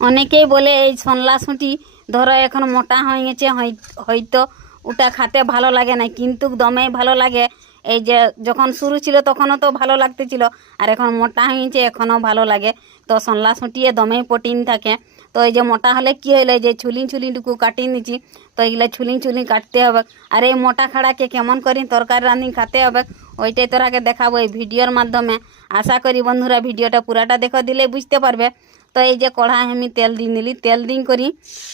অনেকেই বলে এই ছোনলা শুঁটি ধরো এখন মোটা হয়ে গেছে, হয়তো ওটা খেতে ভালো লাগে না, কিন্তু দমে ভালো লাগে। এই যে যখন শুরু ছিল তখনও তো ভালো লাগতেছিল, আর এখন মোটা হয়ে গেছে এখনও ভালো লাগে। তো ছোনলা শুঁটিয়ে দমেই প্রোটিন থাকে। তো এই যে মোটা হলে কী হইলো, যে ছুলিটুকু কাটিয়ে নিচ্ছি, তো এগুলো ছুলি কাটতে হবে। আর এই মোটা খাড়াকে কেমন করি তরকারি রাঁধি খেতে হবে, ওইটাই তোরাকে দেখাবো এই ভিডিওর মাধ্যমে। আশা করি বন্ধুরা ভিডিওটা পুরাটা দেখো, দিলে বুঝতে পারবে। তো এই যে কড়াই আমি তেল দিয়ে নিলি, তেল দিন করি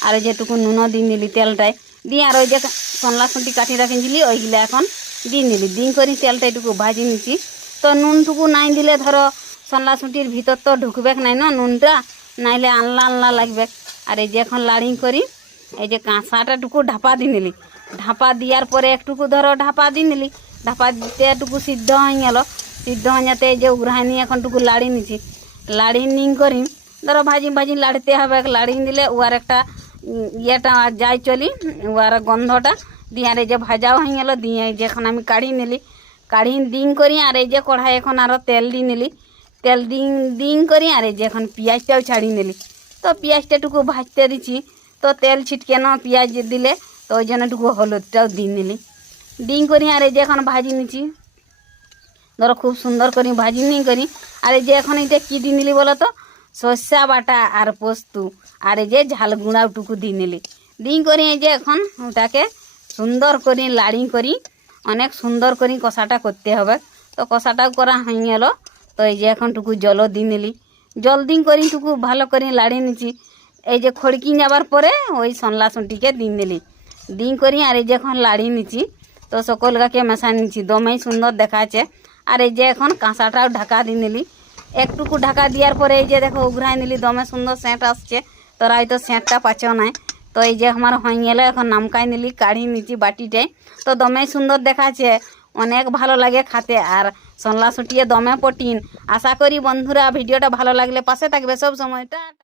আর এই যেটুকু নুনও দিয়ে নিলি তেলটায় দিয়ে, আর ওই যে ছোনলা শুঁটি কাটি রাখিছিলি ওইগুলো এখন দিয়ে নিলি, দিন করি তেলটা একটুকু ভাজি নিচ্ছি। তো নুনটুকু নাই দিলে ধরো ছোনলা শুঁটির ভিতর তো ঢুকবে নাই না নুনটা, নাইলে আনলা আনলা লাগবে। আর এই যে এখন লাড়ি করি এই যে কাঁচাটাটুকু ঢাপা দিয়ে নিলি, ঢাপা দেওয়ার পরে একটুকু ধরো ঢাপা দিয়ে নিলি, ঢাপা দিতে একটুকু সিদ্ধ হয়ে গেল, সিদ্ধ হয়ে যেতে এই যে উঘরাই নিয়ে এখনটুকু লাড়ি নিচ্ছি, লাড়ি নিন করি ধরো ভাজি লাড়তে হবে, লাড়ি দিলে ওর একটা ইয়েটা যাই চলি, ওর গন্ধটা দিয়ে। আর এই যে ভাজাও হয়ে গেল দিয়ে এই যে এখন আমি কাঢ়ি নিলি, কাঢ়ি দিন করি। আর এই যে কড়াই এখন আরও তেল দিয়ে নিলি, তেল দিন করি। আর এই যে এখন পেঁয়াজটাও ছাড়িয়ে নিলি, তো পেঁয়াজটাটুকু ভাজতে দিচ্ছি, তো তেল ছিটকে না পেঁয়াজ দিলে, তো ওই জন্য একটু হলুদটাও দিয়ে নিলি, দিন করি। আর এই যে এখন ভাজি নিচ্ছি ধরো খুব সুন্দর করে ভাজি নিই করি। আর এই যে এখন এটা কী দিয়ে নিলি বলো তো, সর্ষা বাটা আর পোস্ত আর এই যে ঝাল গুঁড়াটুকু দিয়ে নিলি, দিন করি। এই যে এখন ওটাকে সুন্দর করে লাড়ি করি, অনেক সুন্দর করে কষাটা করতে হবে। তো কষাটাও করা হয়ে গেল, তো এই যে এখনটুকু জলও দিয়ে নিলি, জল দিন করি টুকু ভালো করে লাড়ি নিচ্ছি। এই যে খড়কি যাবার পরে ওই ছোনলা শুঁটিকে দিন দিলি, দিন করি। আর এই যে এখন লাড়ি নিচ্ছি, তো সকলকে মেশা নিচ্ছি, দমেই সুন্দর দেখাচ্ছে। আর এই যে এখন কাঁচাটাও ঢাকা দিয়ে নিলি, একটুকু ঢাকা দেওয়ার পরে এই যে দেখো উঘরাই নিলি, দমে সুন্দর সেঁট আসছে, তোরা হয়তো সেঁটটা পাচ্ছ নাই। তো এই যে আমার হয়ে গেলো, এখন নামকাই নিলি, কাঢ়ি নিচ্ছি বাটিটায়, তো দমেই সুন্দর দেখাচ্ছে, অনেক ভালো লাগে খেতে। আর ছোনলা শুঁটিয়ে দমে প্রোটিন। আশা করি বন্ধুরা ভিডিওটা ভালো লাগলে পাশে থাকবে সব সময়টা।